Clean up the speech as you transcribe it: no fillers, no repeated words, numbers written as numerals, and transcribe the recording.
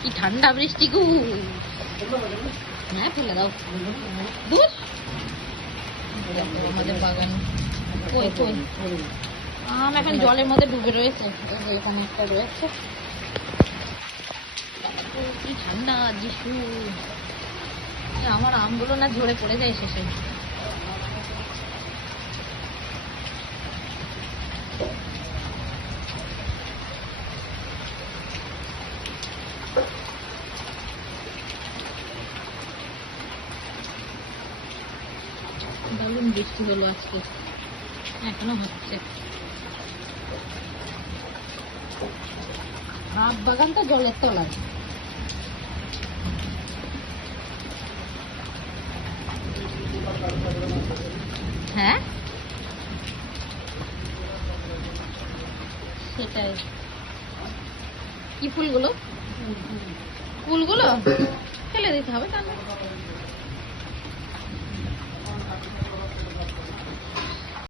কি ঠান্ডা বৃষ্টি গু। হ্যাঁ ফেলে দাও। দুধ আমাদের বাগানে কই কই আম এখন জলের মধ্যে ডুবে রয়েছে। এখানে একটা রয়েছে। কি ঠান্ডা যিশু। আমার আমগুলো না ঝরে পড়ে যায় শেষে। দারুণ বৃষ্টি হলো আজকে, এখনো হচ্ছে। হাফ বাগান তো জলের তলায়। হ্যাঁ সেটাই। কি ফুলগুলো? ফুলগুলো ফেলে দিতে হবে তাহলে।